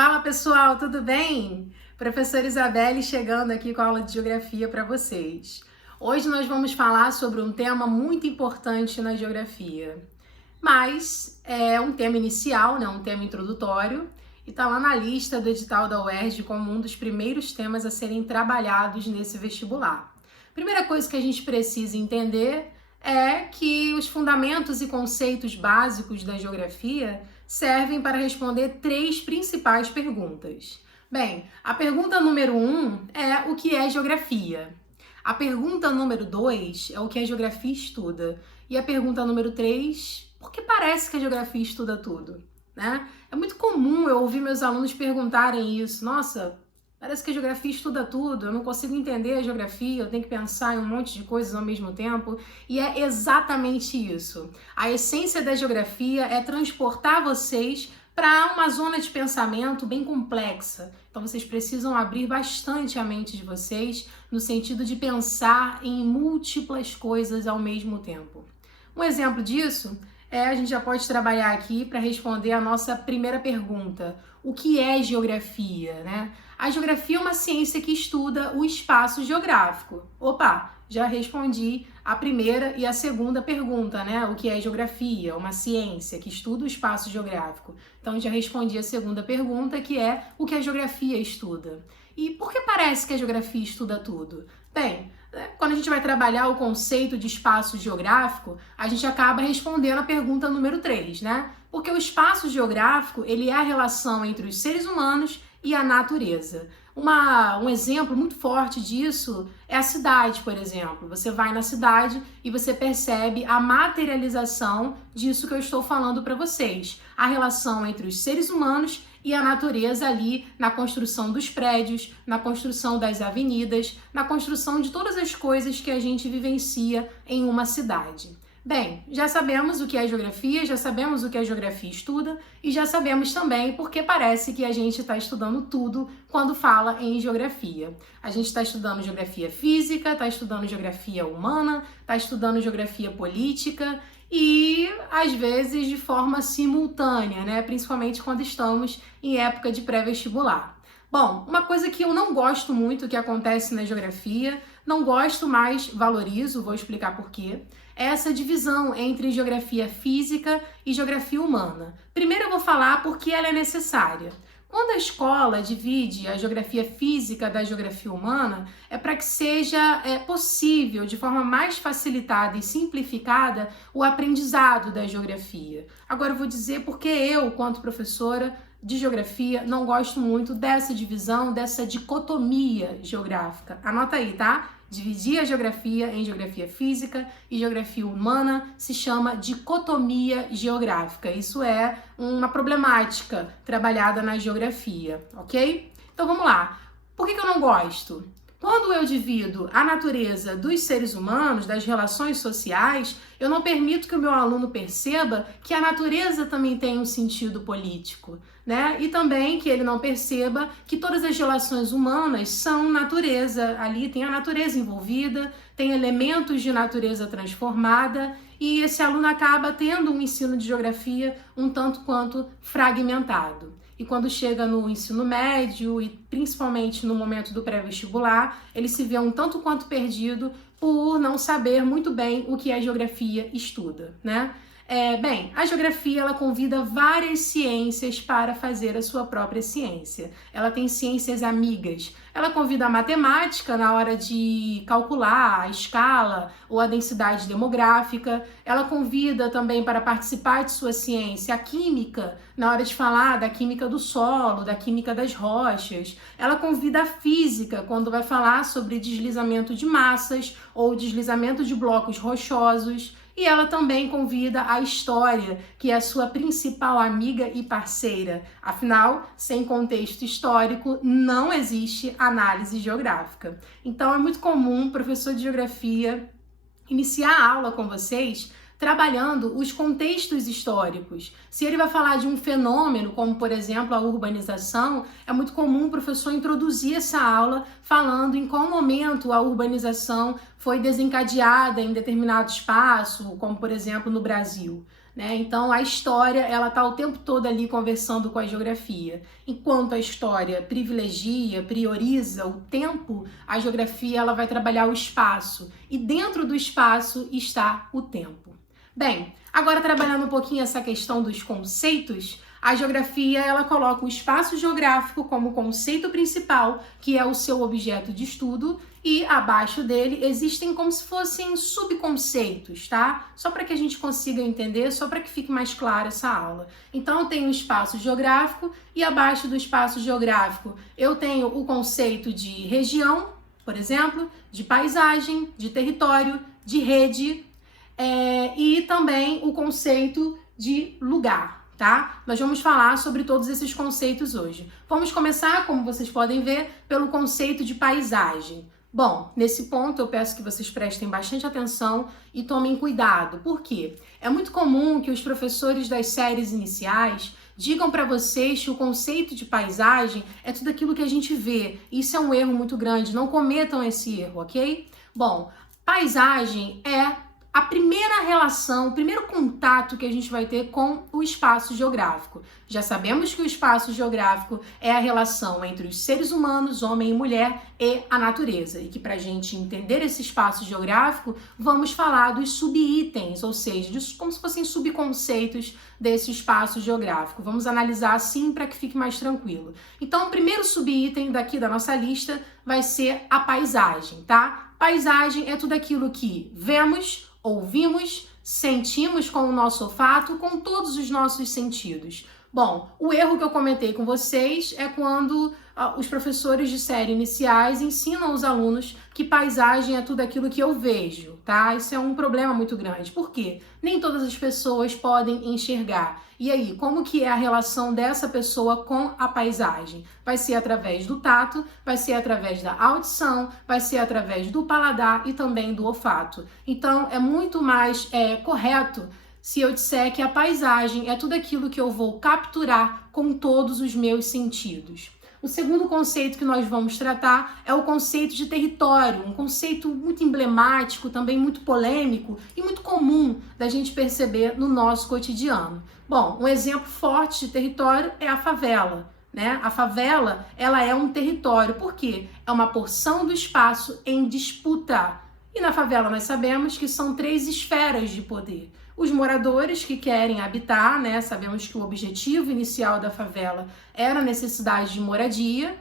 Fala pessoal, tudo bem? Professora Isabelle chegando aqui com a aula de geografia para vocês. Hoje nós vamos falar sobre um tema muito importante na geografia, mas é um tema inicial, né? Um tema introdutório, e está lá na lista do edital da UERJ como um dos primeiros temas a serem trabalhados nesse vestibular. Primeira coisa que a gente precisa entender é que os fundamentos e conceitos básicos da geografia servem para responder três principais perguntas. Bem, a pergunta número 1 é o que é geografia? A pergunta número 2 é o que a geografia estuda. E a pergunta número 3, por que parece que a geografia estuda tudo? Né? É muito comum eu ouvir meus alunos perguntarem isso. Nossa, parece que a geografia estuda tudo, eu não consigo entender a geografia, eu tenho que pensar em um monte de coisas ao mesmo tempo. E é exatamente isso. A essência da geografia é transportar vocês para uma zona de pensamento bem complexa. Então vocês precisam abrir bastante a mente de vocês no sentido de pensar em múltiplas coisas ao mesmo tempo. Um exemplo disso a gente já pode trabalhar aqui para responder a nossa primeira pergunta. O que é geografia, né? A geografia é uma ciência que estuda o espaço geográfico. Opa, já respondi a primeira e a segunda pergunta, né? O que é geografia? Uma ciência que estuda o espaço geográfico. Então já respondi a segunda pergunta, que é o que a geografia estuda. E por que parece que a geografia estuda tudo? Bem, quando a gente vai trabalhar o conceito de espaço geográfico, a gente acaba respondendo a pergunta número 3, né? Porque o espaço geográfico, ele é a relação entre os seres humanos e a natureza. Um exemplo muito forte disso é a cidade, por exemplo. Você vai na cidade e você percebe a materialização disso que eu estou falando para vocês. A relação entre os seres humanos e a natureza ali na construção dos prédios, na construção das avenidas, na construção de todas as coisas que a gente vivencia em uma cidade. Bem, já sabemos o que é geografia, já sabemos o que a geografia estuda e já sabemos também porque parece que a gente está estudando tudo quando fala em geografia. A gente está estudando geografia física, está estudando geografia humana, está estudando geografia política e às vezes de forma simultânea, né? Principalmente quando estamos em época de pré-vestibular. Bom, uma coisa que eu não gosto muito que acontece na geografia, não gosto, mas valorizo, vou explicar por quê, é essa divisão entre geografia física e geografia humana. Primeiro eu vou falar por que ela é necessária. Quando a escola divide a geografia física da geografia humana, é para que seja possível, de forma mais facilitada e simplificada, o aprendizado da geografia. Agora eu vou dizer porque eu, quanto professora de geografia, não gosto muito dessa divisão, dessa dicotomia geográfica. Anota aí, tá? Dividir a geografia em geografia física e geografia humana se chama dicotomia geográfica. Isso é uma problemática trabalhada na geografia, ok? Então vamos lá. Por que eu não gosto? Quando eu divido a natureza dos seres humanos, das relações sociais, eu não permito que o meu aluno perceba que a natureza também tem um sentido político, né? E também que ele não perceba que todas as relações humanas são natureza. Ali tem a natureza envolvida, tem elementos de natureza transformada e esse aluno acaba tendo um ensino de geografia um tanto quanto fragmentado. E quando chega no ensino médio e principalmente no momento do pré-vestibular, ele se vê um tanto quanto perdido por não saber muito bem o que a geografia estuda, né? Bem, a geografia ela convida várias ciências para fazer a sua própria ciência. Ela tem ciências amigas. Ela convida a matemática na hora de calcular a escala ou a densidade demográfica. Ela convida também para participar de sua ciência a química, na hora de falar da química do solo, da química das rochas. Ela convida a física, quando vai falar sobre deslizamento de massas ou deslizamento de blocos rochosos. E ela também convida a história, que é a sua principal amiga e parceira. Afinal, sem contexto histórico, não existe análise geográfica. Então, é muito comum o professor de geografia iniciar a aula com vocês trabalhando os contextos históricos. Se ele vai falar de um fenômeno, como por exemplo a urbanização, é muito comum o professor introduzir essa aula falando em qual momento a urbanização foi desencadeada em determinado espaço, como por exemplo no Brasil. né? Então a história, ela tá o tempo todo ali conversando com a geografia. Enquanto a história privilegia, prioriza o tempo, a geografia ela vai trabalhar o espaço. E dentro do espaço está o tempo. Bem, agora trabalhando um pouquinho essa questão dos conceitos, a geografia ela coloca o espaço geográfico como conceito principal, que é o seu objeto de estudo, e abaixo dele existem como se fossem subconceitos, tá? Só para que a gente consiga entender, só para que fique mais clara essa aula. Então, eu tenho o espaço geográfico e abaixo do espaço geográfico eu tenho o conceito de região, por exemplo, de paisagem, de território, de rede, e também o conceito de lugar. Tá? Nós vamos falar sobre todos esses conceitos hoje. Vamos começar, como vocês podem ver, pelo conceito de paisagem. Bom, nesse ponto eu peço que vocês prestem bastante atenção e tomem cuidado. Por quê? É muito comum que os professores das séries iniciais digam para vocês que o conceito de paisagem é tudo aquilo que a gente vê. Isso é um erro muito grande, não cometam esse erro, ok? Bom, paisagem é a primeira relação, o primeiro contato que a gente vai ter com o espaço geográfico. Já sabemos que o espaço geográfico é a relação entre os seres humanos, homem e mulher, e a natureza. E que para a gente entender esse espaço geográfico, vamos falar dos subitens, ou seja, como se fossem subconceitos desse espaço geográfico. Vamos analisar assim para que fique mais tranquilo. Então, o primeiro subitem daqui da nossa lista vai ser a paisagem, tá? Paisagem é tudo aquilo que vemos, ouvimos, sentimos com o nosso olfato, com todos os nossos sentidos. Bom, o erro que eu comentei com vocês é quando os professores de série iniciais ensinam os alunos que paisagem é tudo aquilo que eu vejo, tá? Isso é um problema muito grande. Por quê? Nem todas as pessoas podem enxergar. E aí, como que é a relação dessa pessoa com a paisagem? Vai ser através do tato, vai ser através da audição, vai ser através do paladar e também do olfato. Então, é muito mais correto se eu disser que a paisagem é tudo aquilo que eu vou capturar com todos os meus sentidos. O segundo conceito que nós vamos tratar é o conceito de território, um conceito muito emblemático, também muito polêmico e muito comum da gente perceber no nosso cotidiano. Bom, um exemplo forte de território é a favela, né? A favela, ela é um território, porque é uma porção do espaço em disputa. E na favela nós sabemos que são 3 esferas de poder. Os moradores que querem habitar, né? Sabemos que o objetivo inicial da favela era a necessidade de moradia.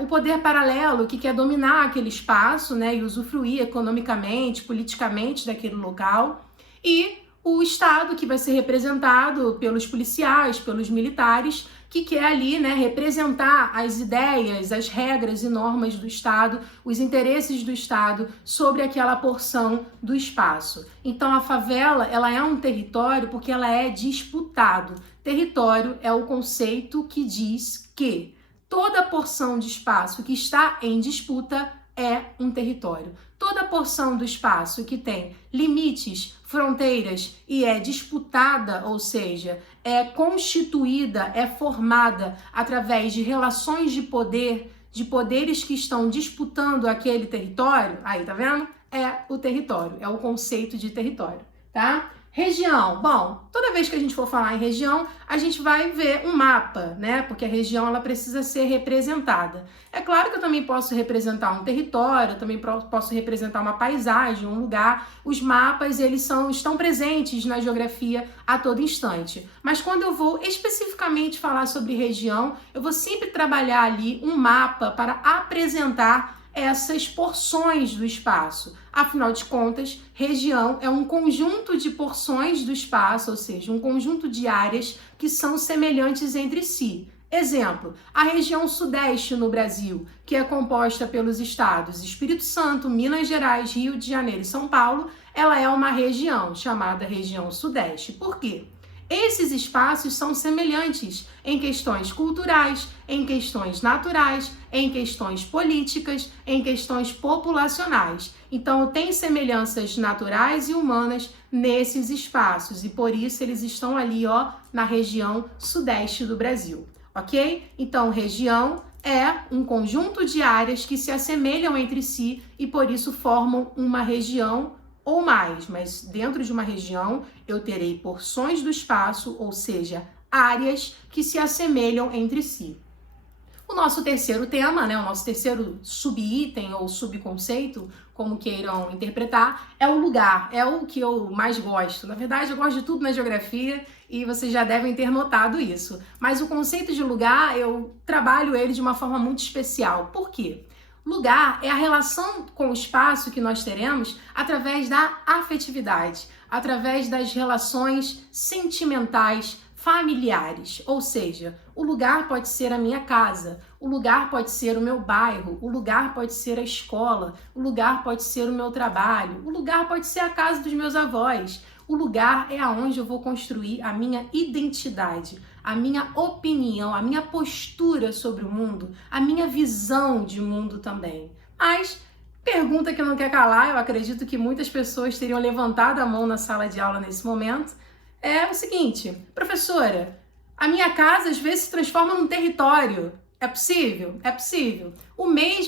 O poder paralelo que quer dominar aquele espaço, né? E usufruir economicamente, politicamente daquele local. E o Estado, que vai ser representado pelos policiais, pelos militares, que quer ali, né, representar as ideias, as regras e normas do Estado, os interesses do Estado sobre aquela porção do espaço. Então a favela, ela é um território porque ela é disputado. Território é o conceito que diz que toda porção de espaço que está em disputa é um território. Toda porção do espaço que tem limites, fronteiras e é disputada, ou seja, é constituída, é formada através de relações de poder, de poderes que estão disputando aquele território, aí tá vendo? É o território, é o conceito de território, tá? Região. Bom, toda vez que a gente for falar em região, a gente vai ver um mapa, né? Porque a região ela precisa ser representada. É claro que eu também posso representar um território, eu também posso representar uma paisagem, um lugar. Os mapas, eles estão presentes na geografia a todo instante. Mas quando eu vou especificamente falar sobre região, eu vou sempre trabalhar ali um mapa para apresentar essas porções do espaço. Afinal de contas, região é um conjunto de porções do espaço, ou seja, um conjunto de áreas que são semelhantes entre si. Exemplo, a região sudeste no Brasil, que é composta pelos estados Espírito Santo, Minas Gerais, Rio de Janeiro e São Paulo, ela é uma região chamada região sudeste. Por quê? Esses espaços são semelhantes em questões culturais, em questões naturais, em questões políticas, em questões populacionais. Então, tem semelhanças naturais e humanas nesses espaços e por isso eles estão ali, ó, na região sudeste do Brasil, ok? Então, região é um conjunto de áreas que se assemelham entre si e por isso formam uma região ou mais, mas dentro de uma região eu terei porções do espaço, ou seja, áreas que se assemelham entre si. O nosso terceiro tema, né, o nosso terceiro subitem ou subconceito, como queiram interpretar, é o lugar, é o que eu mais gosto. Na verdade, eu gosto de tudo na geografia e vocês já devem ter notado isso. Mas o conceito de lugar, eu trabalho ele de uma forma muito especial. Por quê? Lugar é a relação com o espaço que nós teremos através da afetividade, através das relações sentimentais, familiares, ou seja, o lugar pode ser a minha casa, o lugar pode ser o meu bairro, o lugar pode ser a escola, o lugar pode ser o meu trabalho, o lugar pode ser a casa dos meus avós. O lugar é aonde eu vou construir a minha identidade, a minha opinião, a minha postura sobre o mundo, a minha visão de mundo também. Mas pergunta que não quer calar, eu acredito que muitas pessoas teriam levantado a mão na sala de aula nesse momento, é o seguinte: professora, a minha casa às vezes se transforma num território. É possível? É possível.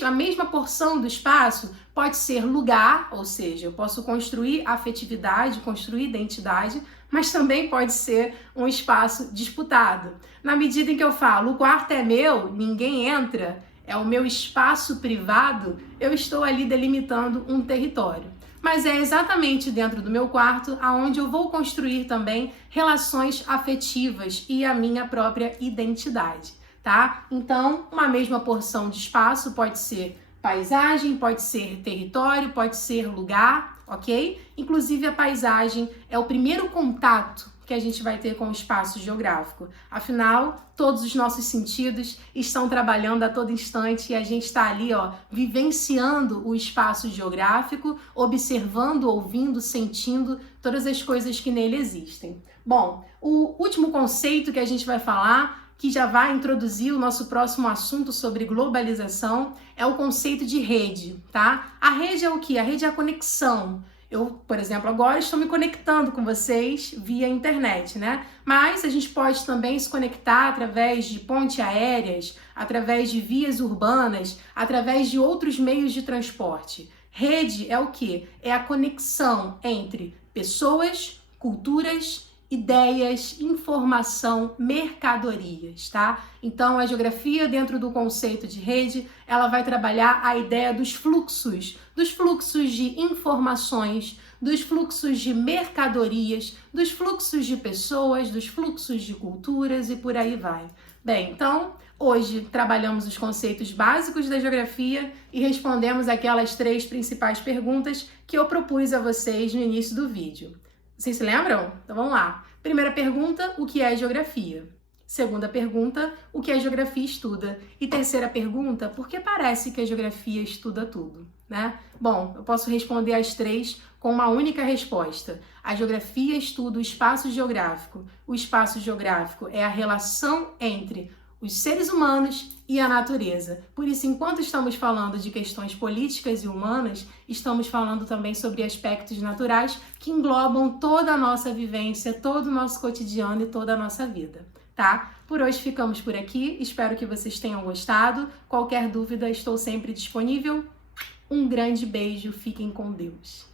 A mesma porção do espaço pode ser lugar, ou seja, eu posso construir afetividade, construir identidade, mas também pode ser um espaço disputado. Na medida em que eu falo, o quarto é meu, ninguém entra, é o meu espaço privado, eu estou ali delimitando um território. Mas é exatamente dentro do meu quarto aonde eu vou construir também relações afetivas e a minha própria identidade, tá? Então, uma mesma porção de espaço pode ser paisagem, pode ser território, pode ser lugar, ok? Inclusive a paisagem é o primeiro contato que a gente vai ter com o espaço geográfico. Afinal, todos os nossos sentidos estão trabalhando a todo instante e a gente está ali, ó, vivenciando o espaço geográfico, observando, ouvindo, sentindo todas as coisas que nele existem. Bom, o último conceito que a gente vai falar, que já vai introduzir o nosso próximo assunto sobre globalização, é o conceito de rede, tá? A rede é o quê? A rede é a conexão. Eu, por exemplo, agora estou me conectando com vocês via internet, né? Mas a gente pode também se conectar através de pontes aéreas, através de vias urbanas, através de outros meios de transporte. Rede é o quê? É a conexão entre pessoas, culturas, ideias, informação, mercadorias, tá? Então, a geografia, dentro do conceito de rede, ela vai trabalhar a ideia dos fluxos de informações, dos fluxos de mercadorias, dos fluxos de pessoas, dos fluxos de culturas e por aí vai. Bem, então, hoje trabalhamos os conceitos básicos da geografia e respondemos aquelas 3 principais perguntas que eu propus a vocês no início do vídeo. Vocês se lembram? Então vamos lá. Primeira pergunta, o que é geografia? Segunda pergunta, o que a geografia estuda? E terceira pergunta, por que parece que a geografia estuda tudo, né? Bom, eu posso responder as 3 com uma única resposta. A geografia estuda o espaço geográfico. O espaço geográfico é a relação entre os seres humanos e a natureza. Por isso, enquanto estamos falando de questões políticas e humanas, estamos falando também sobre aspectos naturais que englobam toda a nossa vivência, todo o nosso cotidiano e toda a nossa vida, tá? Por hoje ficamos por aqui, espero que vocês tenham gostado. Qualquer dúvida, estou sempre disponível. Um grande beijo, fiquem com Deus.